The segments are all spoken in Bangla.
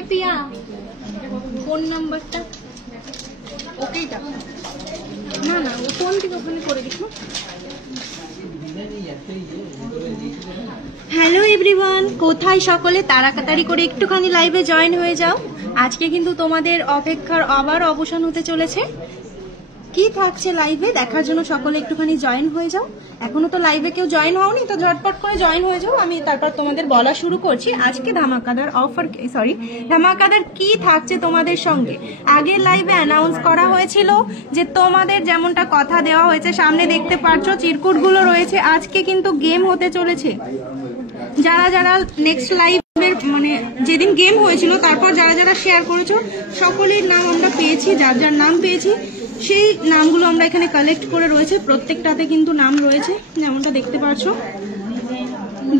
এ পিয়া ফোন নাম্বারটা ওকেটা না না ও ফোন থেকে ওখানে করে দিস। হ্যালো এভরিওয়ান, কোথায় সকলে? তাড়াতাড়ি করে একটুখানি লাইভে জয়েন হয়ে যাও। আজকে কিন্তু তোমাদের অপেক্ষার আবার অবসান হতে চলেছে। কি থাকছে লাইভে দেখার জন্য সকলে একটুখানি জয়েন হয়ে যাও। এখনো তো লাইভে কেউ জয়েন হওনি, তো ঝটপট করে জয়েন হয়ে যাও। আমি তারপর তোমাদের বলা শুরু করছি আজকে ধামাকাদার অফার, ধামাকাদার কি থাকছে তোমাদের সঙ্গে। আগের লাইভে অ্যানাউন্স করা হয়েছিল যে তোমাদের যেমনটা কথা দেওয়া হয়েছে, সামনে দেখতে পাচ্ছ চিরকুটগুলো রয়েছে। আজকে কিন্তু গেম হতে চলেছে। যারা যারা নেক্সট লাইভের মানে যেদিন গেম হয়েছিল তারপর যারা যারা শেয়ার করেছো সকলের নাম আমরা পেয়েছি, যার যার নাম পেয়েছি সেই নামগুলো আমরা এখানে কালেক্ট করে রয়েছে। প্রত্যেকটাতে কিন্তু নাম রয়েছে যেমনটা দেখতে পাচ্ছ।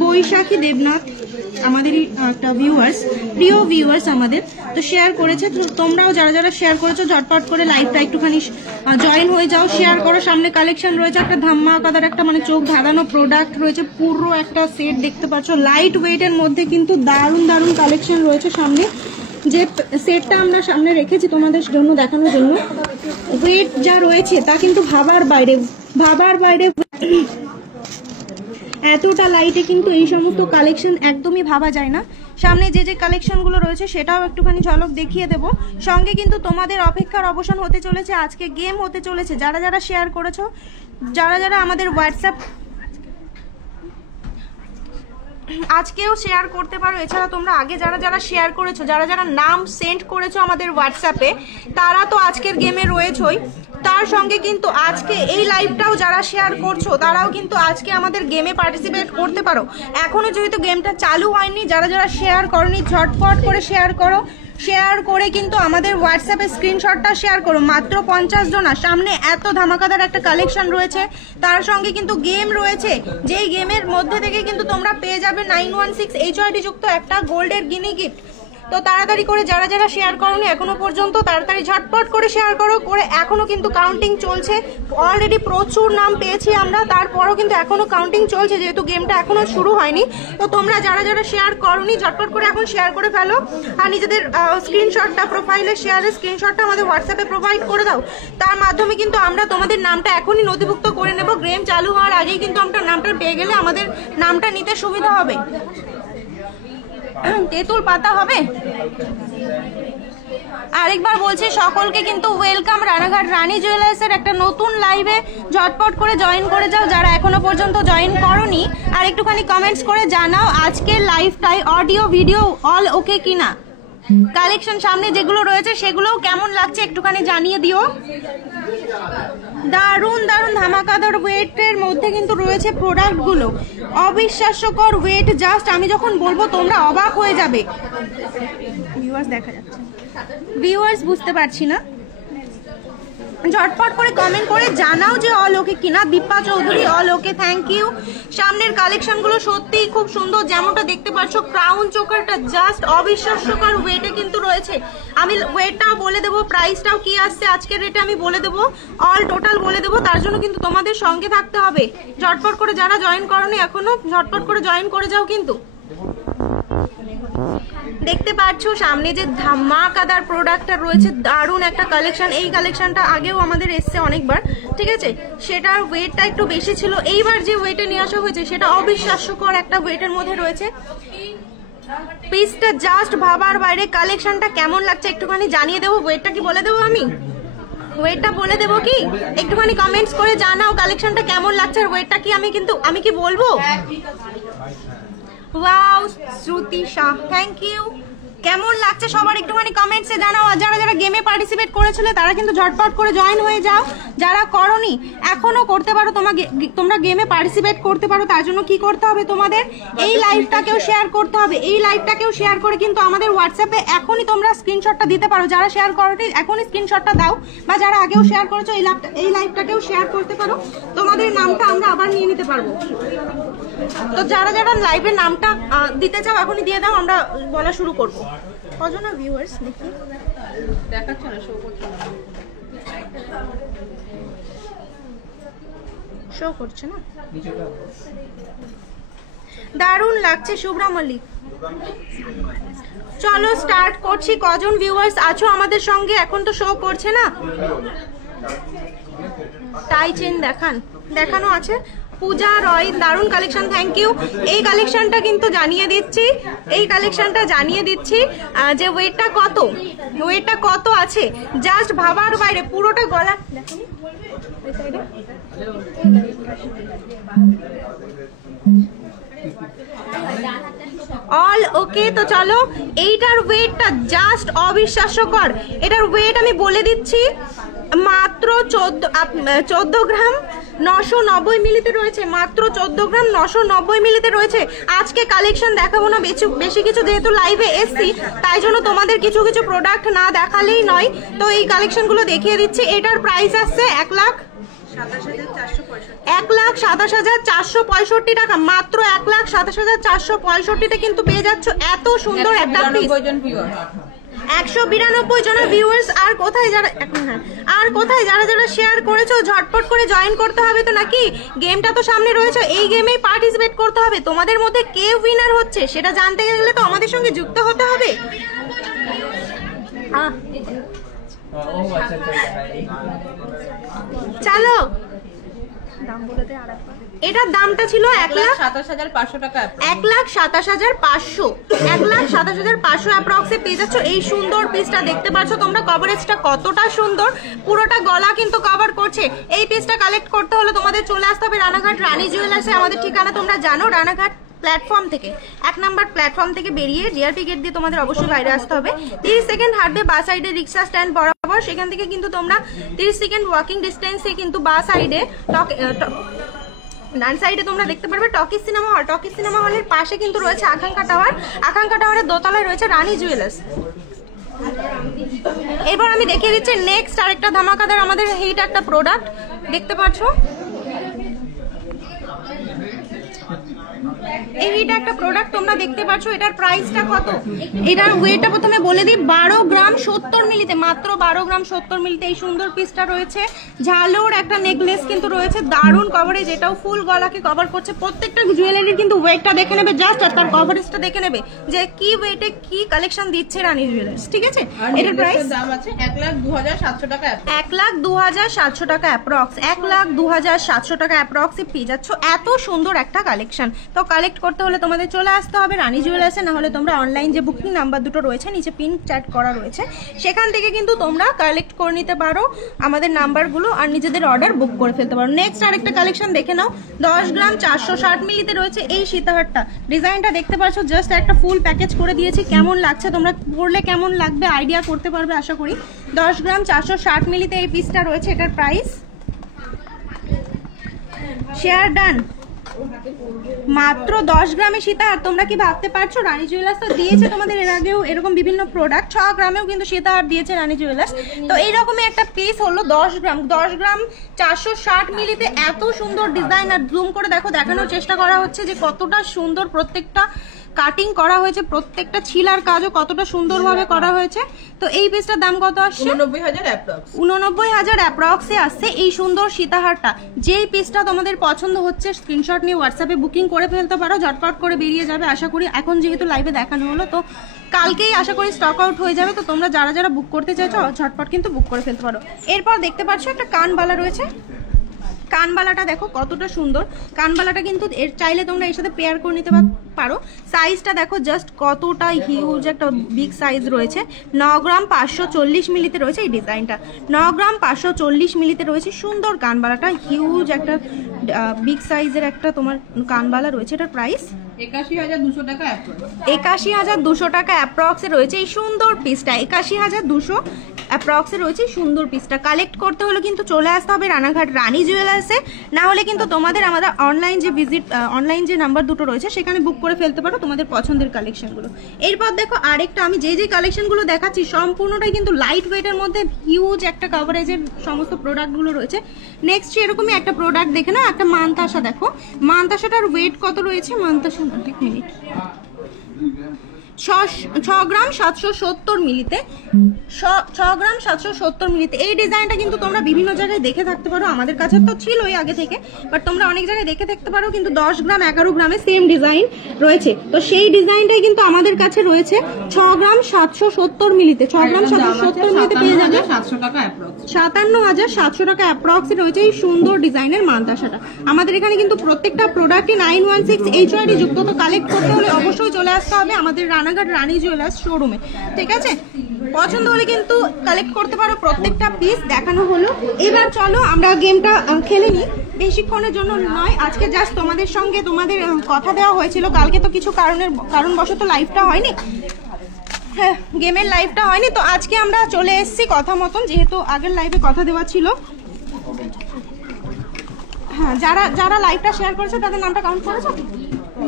বৈশাখী দেবনাথ আমাদেরই একটা ভিউয়ার্স, প্রিয় ভিউয়ার্স আমাদের, তো শেয়ার করেছে। তো তোমরাও যারা যারা শেয়ার করেছো ঝটপট করে লাইভটা একটুখানি জয়েন হয়ে যাও, শেয়ার করো। সামনে কালেকশন রয়েছে একটা ধামাকাদার, একটা মানে চোখ ধাঁধানো প্রোডাক্ট রয়েছে, পুরো একটা সেট দেখতে পাচ্ছ। লাইট ওয়েটের মধ্যে কিন্তু দারুণ দারুণ কালেকশন রয়েছে সামনে। যে সেটটা আমরা সামনে রেখেছি তোমাদের জন্য দেখানোর জন্য, ওয়েট যা রয়েছে তা কিন্তু ভাবার বাইরে। এতটা লাইটে কিন্তু এই সমস্ত কালেকশন একদমই ভাবা যায় না। সামনে যে যে কালেকশনগুলো রয়েছে সেটাও একটুখানি ঝলক দেখিয়ে দেব। সঙ্গে কিন্তু তোমাদের অপেক্ষার অবসান হতে চলেছে, আজকে গেম হতে চলেছে। যারা যারা শেয়ার করেছো, যারা যারা আমাদের হোয়াটসঅ্যাপ আজকেও শেয়ার করতে পারো। এছাড়া তোমরা আগে যারা যারা শেয়ার করেছো, যারা যারা নাম সেন্ড করেছো আমাদের হোয়াটসঅ্যাপে, তারা তো আজকের গেমে রয়েছই। তার সঙ্গে কিন্তু আজকে এই লাইভটাও যারা শেয়ার করছো তারাও কিন্তু আজকে আমাদের গেমে পার্টিসিপেট করতে পারো। এখনো যেহেতু গেমটা চালু হয়নি, যারা যারা শেয়ার করনি ঝটপট করে শেয়ার করো। শেয়ার করে কিন্তু আমাদের হোয়াটসঅ্যাপে স্ক্রিনশটটা শেয়ার করো। মাত্র 50 জনা, সামনে এত ধামাকাদার একটা কালেকশন রয়েছে, তার সঙ্গে কিন্তু গেম রয়েছে, যেই গেমের মধ্যে থেকে কিন্তু তোমরা পেয়ে যাবে 916 HID যুক্ত একটা গোল্ডের গিনি গিফট। তো তাড়াতাড়ি করে যারা যারা শেয়ার করোনি এখনো পর্যন্ত তাড়াতাড়ি ঝটপট করে শেয়ার করো। করে এখনো কিন্তু কাউন্টিং চলছে। অলরেডি প্রচুর নাম পেয়েছি আমরা, তারপরও কিন্তু এখনো কাউন্টিং চলছে যেহেতু গেমটা এখনো শুরু হয়নি। তো তোমরা যারা যারা শেয়ার করোনি ঝটপট করে এখন শেয়ার করে ফেলো, আর নিজেদের স্ক্রিনশটটা, প্রোফাইলের শেয়ারের স্ক্রিনশটটা আমাদের হোয়াটসঅ্যাপে প্রোভাইড করে দাও। তার মাধ্যমে কিন্তু আমরা তোমাদের নামটা এখনই নথিভুক্ত করে নেব। গেম চালু হওয়ার আগেই কিন্তু আমরা নামটা পেয়ে গেলে আমাদের নামটা নিতে সুবিধা হবে। তেঁতুল পাতা হবে। আরেকবার বলছি সকলকে কিন্তু ওয়েলকাম রানাঘাট রানী জুয়েলার্সের একটা নতুন লাইভে। ঝটপট করে জয়েন করে যাও যারা এখনো পর্যন্ত জয়েন করোনি। আর একটুখানি কমেন্টস করে জানাও আজকের লাইভটাই অডিও ভিডিও অল ওকে কিনা। কালেকশন সামনে যেগুলো রয়েছে সেগুলোও কেমন লাগছে একটুখানি জানিয়ে দিও। দারুণ দারুণ ধামাকাদার ওয়েটের মধ্যে কিন্তু রয়েছে প্রোডাক্টগুলো, অবিশ্বাস্যকর ওয়েট। জাস্ট আমি যখন বলবো তোমরা অবাক হয়ে যাবে। ভিউয়ার্স দেখা যাচ্ছে, ভিউয়ার্স বুঝতে পারছি না। ঝটপট করে কমেন্ট করে জানাও যে অল ওকে কিনা। Dipa Chowdhury all okay, thank you. সামনের কালেকশনগুলো সত্যিই খুব সুন্দর, যেমনটা দেখতে পাচ্ছ। ক্রাউন চোকারটা জাস্ট অবিশ্বাস্যকর ওয়েটে কিন্তু রয়েছে। আমি ওয়েটটাও বলে দেবো, প্রাইসটাও কি আসছে আজকের রেটে আমি বলে দেবো, অল টোটাল বলে দেবো। তার জন্য কিন্তু তোমাদের সঙ্গে থাকতে হবে। ঝটপট করে যারা জয়েন করোনি এখনো ঝটপট করে জয়েন করে যাও। কিন্তু দেখতে পাচ্ছ সামনে যে ধামাকাদার প্রোডাক্টটা রয়েছে, দারুণ একটা কালেকশন। এই কালেকশনটা আগেও আমাদের এসছে অনেকবার, ঠিক আছে। সেটার ওয়েটটা একটু বেশি ছিল, এইবার যে ওয়েটে নিয়ে আসা হয়েছে সেটা অবিশ্বাস্যকর একটা ওয়েটের মধ্যে রয়েছে। পিসটা জাস্ট ভাবার বাইরে। কালেকশনটা কেমন লাগছে একটুখানি জানিয়ে দেবো। ওয়েটটা কি বলে দেবো? আমি ওয়েটটা বলে দেবো কি একটুখানি কমেন্টস করে জানাও কালেকশনটা কেমন লাগছে। আর ওয়েটটা কি আমি কি বলবো? Wow, Shruti Shah, thank you. কেমন লাগছে সবার একটুখানি কমেন্টসে জানাও। আর যারা যারা গেমে পার্টিসিপেট করেছিলে তারা কিন্তু ঝটপট করে জয়েন হয়ে যাও। যারা করনি এখনো করতে পারো, তোমরা গেমে পার্টিসিপেট করতে পারো। তার জন্য কি করতে হবে? তোমাদের এই লাইভটাকেও শেয়ার করতে হবে। এই লাইভটাকেও শেয়ার করে কিন্তু আমাদের হোয়াটসঅ্যাপে এখনই তোমরা স্ক্রিনশটটা দিতে পারো। যারা শেয়ার করোনি এখনই স্ক্রিনশটটা দাও, বা যারা আগেও শেয়ার করেছো এই লাইভটাকেও শেয়ার করতে পারো। তোমাদের নামটা আমরা আবার নিয়ে নিতে পারবো। তো যারা যারা লাইভের নামটা দিতে চাও এখনই দিয়ে দাও, আমরা বলা শুরু করবো। কজনা ভিউয়ার্স দেখি দেখাচ্ছে না, শো করছে না, শো করছে না। দারুণ লাগছে শুভ্রা মল্লিক। চলো স্টার্ট করছি। কজন ভিউয়ার্স আছো আমাদের সঙ্গে? এখন তো শো করছে না। টাই চেন দেখানো আছে। পূজা রয়, দারুণ কালেকশন, থ্যাংক ইউ। এই কালেকশনটা কিন্তু জানিয়ে দিচ্ছি যে ওয়েটটা কত আছে, জাস্ট ভাবার বাইরে। পুরোটা গলা অল ওকে। তো চলো, এইটার ওয়েটটা জাস্ট অবিশ্বাস্যকর। এটার ওয়েট আমি বলে দিচ্ছি, মাত্র 14 গ্রাম 990 মিলিতে রয়েছে। মাত্র 14 গ্রাম 990 মিলিতে রয়েছে। আজকে কালেকশন দেখাবো না বেশি কিছু, যেহেতু লাইভে এসছি, তাই জন্য তোমাদের কিছু প্রোডাক্ট না দেখালেই নয়। তো এই কালেকশনগুলো দেখিয়ে দিচ্ছি। এটার প্রাইস আসছে 1,27,465 টাকা। মাত্র 1,27,465-তে কিন্তু পেয়ে যাচ্ছ এত সুন্দর একটা পিস। 192 জন ভিউয়ার্স। আর কোথায় যারা শেয়ার করেছো, ঝটপট করে জয়েন করতে হবে তো নাকি? গেমটা তো সামনে রয়েছে, এই গেমেই পার্টিসিপেট করতে হবে। তোমাদের মধ্যে কে উইনার হচ্ছে সেটা জানতে গেলে তো আমাদের সঙ্গে যুক্ত হতে হবে। চলো, এটার দামটা ছিল 1,27,500 টাকা। 1,27,500 অ্যাপ্রক্সে পেয়ে যাচ্ছ এই সুন্দর পিসটা। দেখতে পাচ্ছ তোমরা কভারেজটা কতটা সুন্দর, পুরোটা গলা কিন্তু কভার করছে। এই পিসটা কালেক্ট করতে হলে তোমাদের চলে আসতে হবে রানাঘাট রানী জুয়েলার্সে। আমাদের ঠিকানা তোমরা জানো, রানাঘাট প্ল্যাটফর্ম থেকে 1 নাম্বার প্ল্যাটফর্ম থেকে বেরিয়ে জিআরপি গেট দিয়ে তোমাদের অবশ্যই বাইরে আসতে হবে। 30 সেকেন্ড হাঁটবে বা সাইডে রিক্সা স্ট্যান্ড বরাবর, সেখান থেকে কিন্তু তোমরা 30 সেকেন্ড ওয়াকিং ডিস্টেন্সে কিন্তু বা সাইডে ডান সাইডে তোমরা দেখতে পারবে talkies cinema hall. Talkies cinema হলের পাশে কিন্তু রয়েছে আকাঙ্ক্ষা টাওয়ার। আকাঙ্ক্ষা টাওয়ারের দোতলায় রয়েছে রানী জুয়েলার্স। এবার আমি দেখিয়ে দিচ্ছি নেক্সট আরেকটা ধামাকাদার আমাদের হিট একটা প্রোডাক্ট। দেখতে পাচ্ছ এই হিট একটা প্রোডাক্ট তোমরা দেখতে পাচ্ছ। এটার প্রাইসটা কত? এটার ওয়েটটা প্রথমে বলে দিই, 12 গ্রাম 70 মিলিতে। মাত্র 12 গ্রাম 70 মিলিতে এই সুন্দর পিসটা রয়েছে। ঝালোর একটা নেকলেস কিন্তু রয়েছে, দারুণ কভারেজ। এটাও ফুল গলাকে কভার করছে। প্রত্যেকটা জুয়েলারির কিন্তু ওয়েটটা দেখে নেবে জাস্ট, আর তার কভারেজটা দেখে নেবে যে কি ওয়েটে কি কালেকশন দিচ্ছে রানী জুয়েলার্স। ঠিক আছে, এটার প্রাইস দাম আছে 1,02,700 টাকা। 1,02,700 টাকা অ্যাপ্রক্স। 1,02,700 টাকা অ্যাপ্রক্সে পেয়ে যাচ্ছ এত সুন্দর একটা কালেকশন। তো কালেক্ট করতে হলে তোমাদের চলে আসতে হবে রানী জুয়েলার্সে, না হলে তোমরা অনলাইন যে বুকিং নাম্বার দুটো রয়েছে নিচে পিন চ্যাট করা রয়েছে, সেখান থেকে কিন্তু তোমরা কালেক্ট করে নিতে পারো আমাদের নাম্বারগুলো, আর নিজেদের অর্ডার বুক করে ফেলতে পারো। নেক্সট আরেকটা কালেকশন দেখে নাও। 10 গ্রাম 460 মিলিতে রয়েছে এই সীতাহারটা। ডিজাইনটা দেখতে পাচ্ছ, জাস্ট একটা ফুল প্যাকেজ করে দিয়েছি। কেমন লাগছে, তোমরা পরলে কেমন লাগবে আইডিয়া করতে পারবে আশা করি। 10 গ্রাম 460 মিলিতে এই পিসটা রয়েছে। এটার প্রাইস শেয়ার ডান। মাত্র 10 গ্রামে সীতাহার। তোমরা কি ভাবতে পারছো, রানী জুয়েলার্স তো দিয়েছে তোমাদের এর আগেও এরকম বিভিন্ন প্রোডাক্ট। 6 গ্রামেও কিন্তু সীতাহার দিয়েছে রানী জুয়েলার্স। তো এইরকমই একটা পিস হলো 10 গ্রাম 460 মিলিতে এত সুন্দর ডিজাইন। আর জুম করে দেখো, দেখানোর চেষ্টা করা হচ্ছে যে কতটা সুন্দর প্রত্যেকটা কাটিং করা হয়েছে, প্রত্যেকটা ছিলার কাজও কতটা সুন্দরভাবে করা হয়েছে। তো এই পিসটার দাম কত আসছে? 89,000 অ্যাপ্রক্সে আসছে এই সুন্দর সীতাহারটা। যেই পিসটা তোমাদের পছন্দ হচ্ছে স্ক্রিনশট নিয়ে হোয়াটসঅ্যাপে বুকিং করে ফেলতে পারো, ঝটপট করে বেরিয়ে যাবে আশা করি। এখন যেহেতু লাইভে দেখানো হলো, তো কালকেই আশা করি স্টক আউট হয়ে যাবে। তো তোমরা যারা বুক করতে চাইছো ঝটপট কিন্তু বুক করে ফেলতে পারো। এরপর দেখতে পাচ্ছ একটা কানবালা রয়েছে। কানবালাটা দেখো কতটা সুন্দর। কানবালাটা কিন্তু এর চাইলে তোমরা এর সাথে পেয়ার করে নিতে পারো। সাইজটা দেখো জাস্ট কতটা হিউজ একটা বিগ সাইজ রয়েছে। 9 গ্রাম 540 মিলিতে রয়েছে এই ডিজাইনটা। 9 গ্রাম 540 মিলিতে রয়েছে সুন্দর কানবালাটা। হিউজ একটা বিগ সাইজের একটা তোমার কানবালা রয়েছে। এটার প্রাইস 81,200 টাকা। 81,200 টাকা অ্যাপ্রক্সে রয়েছে এই সুন্দর পিসটা। 81,200 অ্যাপ্রক্সে রয়েছে সুন্দর পিসটা। কালেক্ট করতে হলে কিন্তু চলে আসতে হবে রানাঘাট রানী জুয়েলার্সে, না হলে কিন্তু তোমাদের আমাদের অনলাইন যে নাম্বার দুটো রয়েছে সেখানে বুক করে ফেলতে পারো তোমাদের পছন্দের কালেকশনগুলো। এরপর দেখো আরেকটা, আমি যে কালেকশনগুলো দেখাচ্ছি সম্পূর্ণটাই কিন্তু লাইট ওয়েটের মধ্যে হিউজ একটা কভারেজের সমস্ত প্রোডাক্টগুলো রয়েছে। নেক্সট এরকমই একটা প্রোডাক্ট দেখে না, একটা মানতাসা দেখো। মানতাসাটার ওয়েট কত রয়েছে? মানতাসা এক মিনিট, 6 গ্রাম 770 মিলিতে, 6 গ্রাম 770 মিলিতে। এই ডিজাইনটা কিন্তু তোমরা বিভিন্ন জায়গায় দেখে থাকতে পারো, আমাদের কাছে তো ছিলই আগে থেকে, বাট তোমরা অনেক জায়গায় দেখে থাকতে পারো। কিন্তু 10 গ্রাম 11 গ্রামে সেম ডিজাইন রয়েছে, তো সেই ডিজাইনটাই কিন্তু আমাদের কাছে রয়েছে 6 গ্রাম 770 মিলিতে। 6 গ্রাম 770 মিলিতে পেয়ে যাবে 57,700 টাকা অ্যাপ্রক্স রয়েছে এই সুন্দর ডিজাইনের মান্তাসাটা। আমাদের এখানে কিন্তু প্রত্যেকটা প্রোডাক্টই 916 HYD যুক্ত। তো কালেক্ট করতে হলে অবশ্যই চলে আসতে হবে আমাদের রানাঘাট রানী জুয়েলার্স শোরুমে, ঠিক আছে? পছন্দ হলে কিন্তু কালেক্ট করতে পারো। প্রত্যেকটা পিস দেখানো হলো, এবার চলো আমরা গেমটা খেলে নিই। বেশিক্ষণের জন্য নয়, আজকে জাস্ট তোমাদের সঙ্গে তোমাদের কথা দেওয়া হয়েছিল, কালকে তো কিছু কারণবশত লাইভটা হয়নি, হ্যাঁ গেমের লাইভটা হয়নি, তো আজকে আমরা চলে এসেছি কথা মতন, যেহেতু আগের লাইভে কথা দেওয়া ছিল। হ্যাঁ, যারা যারা লাইভটা শেয়ার করেছো তাদের নামটা কাউন্ট করেছো?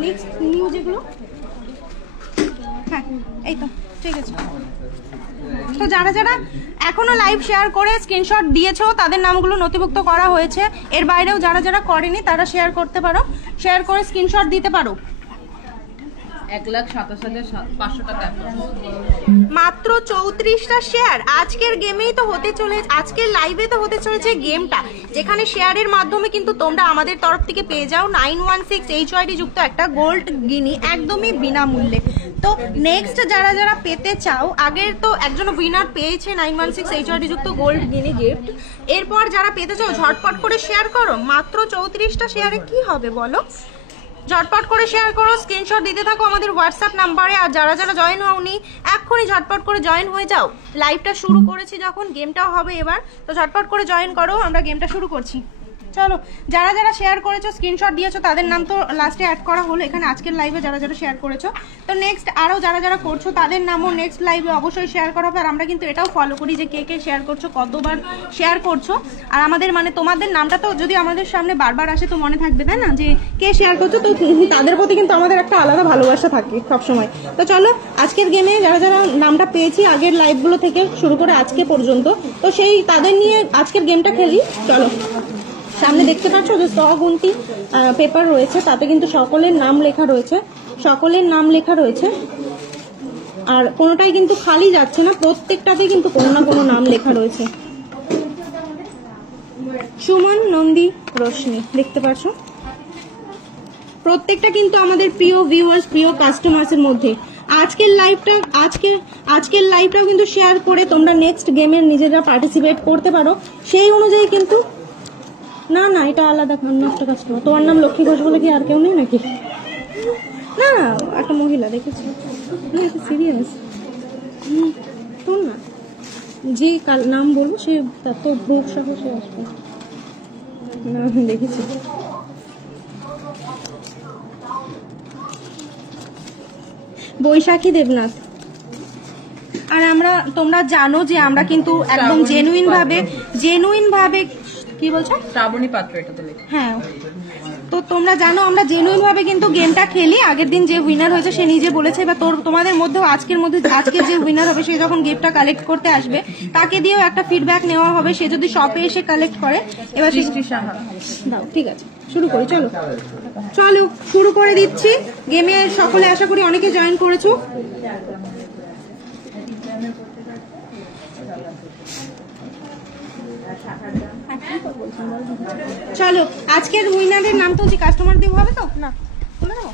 নেক্সট নিউ যেগুলো, হ্যাঁ এই তো ঠিক আছে। তো যারা যারা এখনো লাইভ শেয়ার করে স্ক্রিনশট দিয়েছো তাদের নামগুলো নথিভুক্ত করা হয়েছে। এর বাইরেও যারা যারা করেনি তারা শেয়ার করতে পারো, শেয়ার করে স্ক্রিনশট দিতে পারো। 1,27,500 টাকা মাত্র 34টা শেয়ার। আজকের গেমেই তো হতে চলেছে, আজকের লাইভে তো হতে চলেছে গেমটা, যেখানে শেয়ারের মাধ্যমে কিন্তু তোমরা আমাদের তরফ থেকে পেয়ে যাও 916 HYD যুক্ত একটা গোল্ড গিনি একদমই বিনামূল্যে। তো নেক্সট যারা যারা পেতে চাও, আগের তো একজন উইনার পেয়েছে 916 HYD যুক্ত গোল্ড গিনি গিফট, এরপর যারা পেতে চাও ঝটপট করে শেয়ার করো। মাত্র 34টা শেয়ারে কি হবে বলো? ঝটপট করে শেয়ার করো, স্ক্রিনশট দিতে থাকো আমাদের হোয়াটসঅ্যাপ নাম্বারে। আর যারা যারা জয়েন হওনি এক্ষুনি ঝটপট করে জয়েন হয়ে যাও। লাইভটা শুরু করেছি যখন, গেমটাও হবে এবার, তো ঝটপট করে জয়েন করো, আমরা গেমটা শুরু করছি। চলো, যারা যারা শেয়ার করেছো স্ক্রিনশট দিয়েছো তাদের নাম তো লাস্টে অ্যাড করা হলো এখানে আজকের লাইভে, যারা যারা শেয়ার করেছো। তো নেক্সট আরও যারা যারা করছো তাদের নামও নেক্সট লাইভে অবশ্যই শেয়ার করা হবে। আর আমরা কিন্তু এটাও ফলো করি যে কে কে শেয়ার করছো, কতবার শেয়ার করছো। আর আমাদের মানে তোমাদের নামটা তো যদি আমাদের সামনে বারবার আসে তো মনে থাকবে, তাই না, যে কে শেয়ার করছো, তো তাদের প্রতি কিন্তু আমাদের একটা আলাদা ভালোবাসা থাকে সবসময়। তো চলো, আজকের গেমে যারা যারা নামটা পেয়েছি আগের লাইভগুলো থেকে শুরু করে আজকে পর্যন্ত, তো সেই তাদের নিয়ে আজকের গেমটা খেলি। চলো, সামনে দেখতে পাচ্ছ যে 100 গুনতি পেপার রয়েছে, তাতে কিন্তু সকলের নাম লেখা রয়েছে, সকলের নাম লেখা রয়েছে। আর কোনোটাই কিন্তু খালি যাচ্ছে না, প্রত্যেকটাতে কিন্তু কোনো না কোনো নাম লেখা রয়েছে। সুমন, নন্দী, রোশনি, দেখতে পাচ্ছ প্রত্যেকটা কিন্তু আমাদের প্রিয় ভিউয়ার্স, প্রিয় কাস্টমার্সের মধ্যে। আজকের লাইভটাও কিন্তু শেয়ার করে তোমরা নেক্সট গেমের নিজেরা পার্টিসিপেট করতে পারো। সেই অনুযায়ী কিন্তু না না, এটা আলাদা অন্য একটা কাস্টমার। তোমার নাম লক্ষ্মী ঘোষ বলে কি আর কেউ নেই নাকি? না না, একটা মহিলা দেখেছি, না এটা সিরিয়াস। তোর না, যে নাম বলবো সে তার তো গ্রুপ সহ সে আসবে না, দেখেছি। বৈশাখী দেবনাথ। আর আমরা, তোমরা জানো যে আমরা কিন্তু একদম জেনুইন ভাবে কি বলছো? শ্রাবণী পাত্র, এটা তো লেখা। হ্যাঁ, তো তোমরা জানো আমরা জেনুইন ভাবে কিন্তু গেমটা খেলি। আগের দিন যে উইনার হয়েছে সে নিজে বলেছে, এবার তোমাদের মধ্যেও আজকে যে উইনার হবে সে যখন গিফটটা কালেক্ট করতে আসবে তাকে দিয়েও একটা ফিডব্যাক নেওয়া হবে, সে যদি শপে এসে কালেক্ট করে। এবার দাও, ঠিক আছে, শুরু করি। চলো শুরু করে দিচ্ছি। গেমে সকলে আশা করি অনেকে জয়েন করেছো। চলো, আজকের উইনারের নাম তো যে কাস্টমার দিব হবে তো না, তুলে দেবো।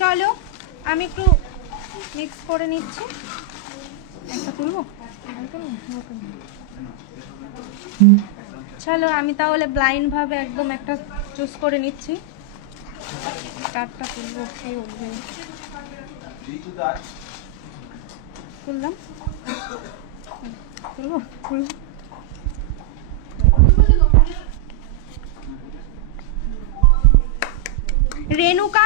চলো, আমি একটু মিক্স করে নিচ্ছি। একটা তুলবো। চলো, আমি তাহলে ব্লাইন্ড ভাবে একদম একটা চুজ করে নিচ্ছি। কার্ডটা তুলবো, কি উঠবে তুললাম, তুলবো। রেণুকা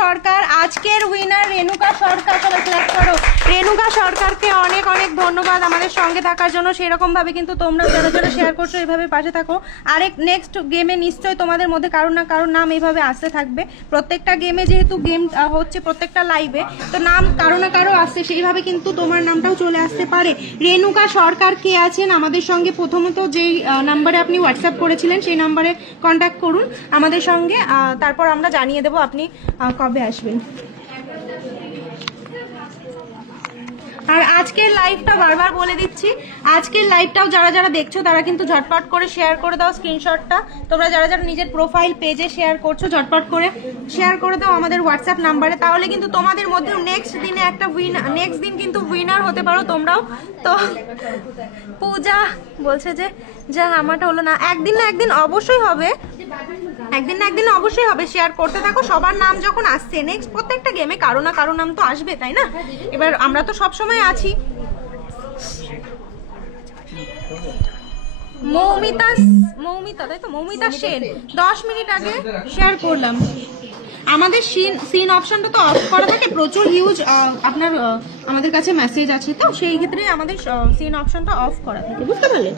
সরকার আজকের উইনার রেণুকা সরকার। চলো সিলেক্ট করো রেণুকা সরকারকে অনেক অনেক ধন্যবাদ আমাদের সঙ্গে থাকার জন্য। সেরকম ভাবে কিন্তু তোমরা যারা যারা শেয়ার করছো এইভাবে পাশে থাকো। আরেক নেক্সট গেমে নিশ্চয়ই তোমাদের মধ্যে কারোর না কারোর নাম এইভাবে আসতে থাকবে। প্রত্যেকটা গেমে যেহেতু গেম হচ্ছে প্রত্যেকটা লাইভে, তো নাম কারো না কারো আসছে, সেইভাবে কিন্তু তোমার নামটাও চলে আসতে পারে। রেণুকা সরকার কে আছেন আমাদের সঙ্গে, প্রথমত যেই নাম্বারে আপনি হোয়াটসঅ্যাপ করেছিলেন সেই নাম্বারে কন্ট্যাক্ট করুন আমাদের সঙ্গে, তারপর আমরা জানিয়ে দেবো আপনি কবে আসবেন। আর আজকের লাইভটা বারবার বলে দিচ্ছি, আজকের লাইভটাও যারা যারা দেখছো তারা কিন্তু ঝটপট করে শেয়ার করে দাও স্ক্রিনশটটা। তোমরা যারা যারা নিজের প্রোফাইল পেজে শেয়ার করছো ঝটপট করে শেয়ার করে দাও আমাদের হোয়াটসঅ্যাপ নাম্বারে, তাহলে কিন্তু তোমাদের মধ্যে নেক্সট দিনে একটা নেক্সট দিন কিন্তু উইনার হতে পারো তোমরাও। তো পূজা বলছে যে যা আমারটা হলো না, একদিন না একদিন অবশ্যই হবে, একদিন না একদিন অবশ্যই হবে। শেয়ার করতে থাকো, সবার নাম যখন আসছে নেক্সট প্রত্যেকটা গেমে কারো না কারো নাম তো আসবে, তাই না? এবার আমরা তো সব সময় আছি। মৌমিতা তাই তো, মৌমিতা সেন 10 মিনিট আগে শেয়ার করলাম। আমাদের সিন অপশনটা তো অফ করা থাকে, প্রচুর হিউজ আপনার আমাদের কাছে মেসেজ আছে, তো সেই ক্ষেত্রে আমাদের সিন অপশনটা অফ করা থাকে, বুঝতে পারলে?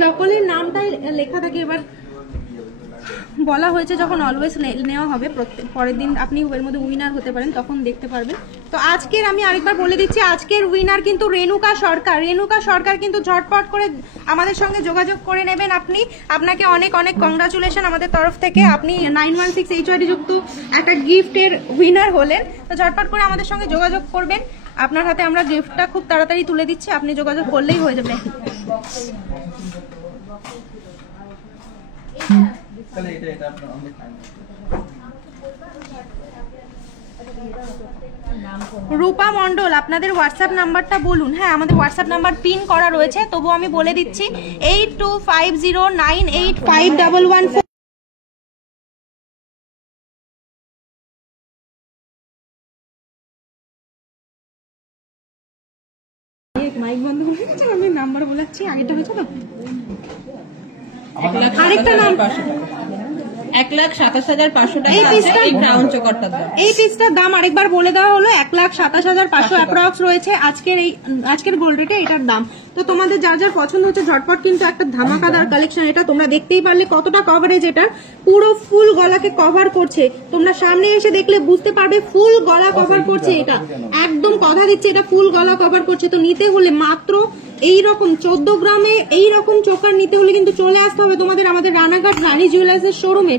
সকলের নামটাই লেখা থাকে। এবার বলা হয়েছে যখন অলওয়েজ নেওয়া হবে, পরের দিন আপনি এর মধ্যে উইনার হতে পারেন, তখন দেখতে পারবেন। তো আজকের আমি আরেকবার বলে দিচ্ছি, আজকের উইনার কিন্তু রেণুকা সরকার। রেণুকা সরকার কিন্তু ঝটপট করে আমাদের সঙ্গে যোগাযোগ করে নেবেন। আপনাকে অনেক অনেক কংগ্রাচুলেশন আমাদের তরফ থেকে, আপনি 916 HYD যুক্ত একটা গিফটের উইনার হলেন। তো ঝটপট করে আমাদের সঙ্গে যোগাযোগ করবেন, আপনার হাতে আমরা গিফটটা খুব তাড়াতাড়ি তুলে দিচ্ছি, আপনি যোগাযোগ করলেই হয়ে যাবে। রূপা মন্ডল আপনাদের হোয়াটসঅ্যাপ নাম্বারটা বলুন। হ্যাঁ, আমাদের হোয়াটসঅ্যাপ নাম্বার পিন করা রয়েছে, তবু আমি বলে দিচ্ছি 8250985114। মাইক বন্ধ করে আমি নাম্বার বলাচ্ছি, আগেটা হয়েছে তো আরেকটা নাম 1,27,500 টাকা আছে এই ব্রাউন চোকারটার দাম। এই পিসটার দাম আরেকবার বলে দেওয়া হলো 1,27,500 অ্যাপ্রক্স রয়েছে আজকের গোল্ড রেটে এটার দাম। তো তোমাদের যার যার পছন্দ হচ্ছে ঝটপট কিন্তু একটা ধামাকাদার কালেকশন, এটা তোমরা দেখতেই পারলে কতটা কভারেজ, এটা পুরো ফুল গলাকে কভার করছে। তোমরা সামনে এসে দেখলে বুঝতে পারবে ফুল গলা কভার করছে, এটা একদম কথা দিচ্ছে এটা ফুল গলা কভার করছে। তো নিতে হলে মাত্র এইরকম 14 গ্রামে এইরকম চোকার নিতে হলে কিন্তু চলে আসতে হবে তোমাদের আমাদের রানাঘাট রানী জুয়েলার্সের শোরুমে,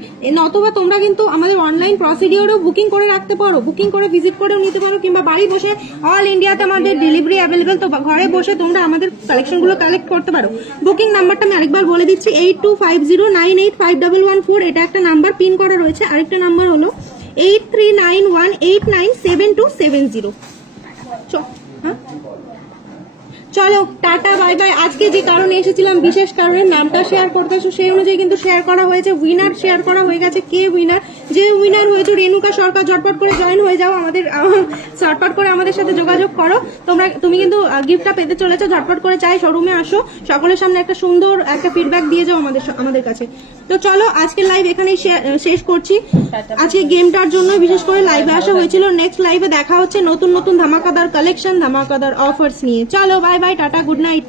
অথবা তোমরা কিন্তু আমাদের অনলাইন প্রসিডিওরেও বুকিং করে রাখতে পারো, বুকিং করে ভিজিট করেও নিতে পারো, কিংবা বাড়ি বসে অল ইন্ডিয়াতে আমাদের ডেলিভারি অ্যাভেলেবেল। তো ঘরে বসে তোমরা আমাদের কালেকশনগুলো কালেক্ট করতে পারো। বুকিং নাম্বারটা আমি আরেকবার বলে দিচ্ছি 8250985114, এটা একটা নাম্বার পিন করা রয়েছে। আরেকটা নাম্বার হলো 8391897270। চলো টাটা বাই বাই। আজকে যে কারণে এসেছিলাম, বিশেষ কারণে নামটা শেয়ার করতে, সেই অনুযায়ী কিন্তু শেয়ার করা হয়েছে, উইনার শেয়ার করা হয়ে গেছে। কে উইনার? যে উইনার হয়েছে রেণুকা সরকার, ঝটপট করে জয়েন হয়ে যাও আমাদের, ঝটপট করে আমাদের সাথে যোগাযোগ করো। তুমি কিন্তু গিফটটা পেতে চলেছো, ঝটপট করে চাই শোরুমে আসো, সকলের সামনে একটা সুন্দর একটা ফিডব্যাক দিয়ে যাও আমাদের কাছে। তো চলো আজকের লাইভ এখানেই শেষ করছি। আজকে গেমটার জন্য বিশেষ করে লাইভে আসা হয়েছিল। নেক্সট লাইভে দেখা হচ্ছে নতুন নতুন ধামাকাদার কালেকশন, ধামাকাদার অফার্স নিয়ে। চলো bye bye, tata, good night.